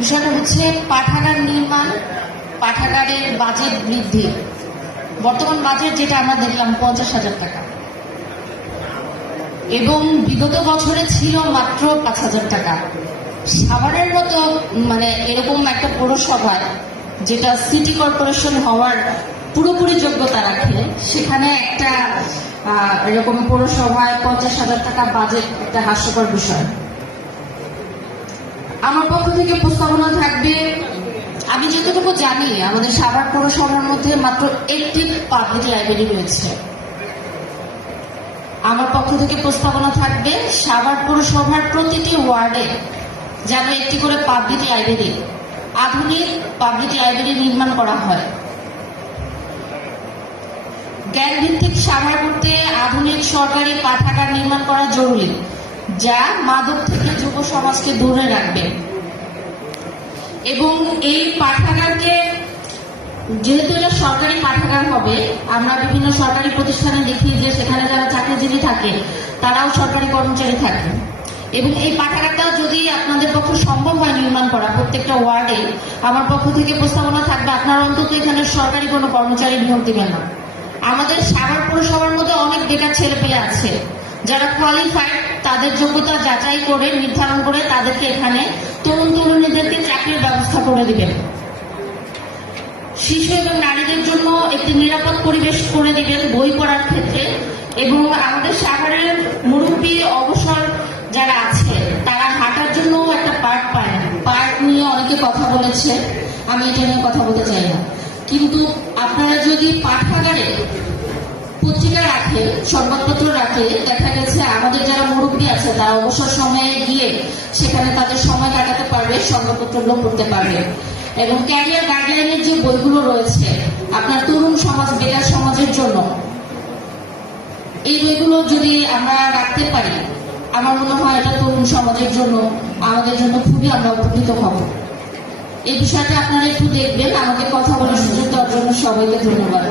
বিষয়টা হচ্ছে পাঠাগার নির্মাণ, পাঠাগারের বাজেট বৃদ্ধি। বর্তমান বাজেট যেটা আমরা দেখলাম 50,000 টাকা, এবং বিগত বছরে ছিল মাত্র 5,000 টাকা। সাভারের মতো এরকম একটা পৌরসভায়, যেটা সিটি কর্পোরেশন হওয়ার পুরোপুরি যোগ্যতা রাখে, সেখানে একটা এরকম পৌরসভায় 50,000 টাকা বাজেট একটা হাস্যকর বিষয়। আমার পক্ষ থেকে প্রস্তাবনা থাকবে, আমি যতটুকু জানি আমাদের সাভার পৌরসভার মধ্যে মাত্র একটি পাবলিক লাইব্রেরি রয়েছে। আমার পক্ষ থেকে প্রস্তাবনা থাকবে সাভার পৌরসভার প্রতিটি ওয়ার্ডে যেন একটি করে পাবলিক লাইব্রেরি, আধুনিক পাবলিক লাইব্রেরি নির্মাণ করা হয়। জ্ঞান ভিত্তিক সাভার করতে আধুনিক সরকারি পাঠাগার নির্মাণ করা জরুরি, যা মাদক থেকে যুব সমাজকে দূরে রাখবে। এবং এই পাঠাগারকে, যেহেতু এটা সরকারি পাঠাগার হবে, আমরা বিভিন্ন সরকারি প্রতিষ্ঠানে দেখি যে সেখানে যারা চাকরিজীবী থাকে তারাও সরকারি কর্মচারী থাকে, এবং এই পাঠাগারটা যদি আপনাদের পক্ষে সম্ভব হয় নির্মাণ করা প্রত্যেকটা ওয়ার্ডে, আমার পক্ষ থেকে প্রস্তাবনা থাকবে আপনারা অন্তত এখানে সরকারি কোনো কর্মচারী নিয়োগ দিবেন না। আমাদের সাভার পৌরসভার মধ্যে অনেক বেকার ছেলেপেলে আছে যারা কোয়ালিফাইড, তাদের যোগ্যতা যাচাই করে নির্ধারণ করে তাদেরকে এখানে তরুণ তরুণীদেরকে চাকরির ব্যবস্থা করে দিবেন। শিশু এবং নারীদের জন্য একটি নিরাপদ পরিবেশ করে দিবেন বই পড়ার ক্ষেত্রে। এবং আমাদের সাভারের মুরব্বী অবসর যারা আছে তারা হাঁটার জন্য একটা পার্ক পায় না। পার্ক নিয়ে অনেকে কথা বলেছে, আমি এটা নিয়ে কথা বলতে চাই না, কিন্তু আপনারা যদি পাঠাগারে পত্রিকা রাখে, সংবাদপত্র রাখে, দেখা গেছে আমাদের যারা মুরব্বী আছে তারা অবসর সময়ে গিয়ে সেখানে তাদের সময় কাটাতে পারবে, সংবাদপত্রগুলো পড়তে পারবে। এবং ক্যারিয়ার গাইডলাইনের যে বইগুলো রয়েছে আপনার তরুণ সমাজ, বেকার সমাজের জন্য, এই বইগুলো যদি আমরা রাখতে পারি, আমার মনে হয় এটা তরুণ সমাজের জন্য, আমাদের জন্য খুবই আমরা উপকৃত হব। এই বিষয়টা আপনারা একটু দেখবেন। আমাকে কথা বলার সুযোগ দেওয়ার জন্য সবাইকে ধন্যবাদ।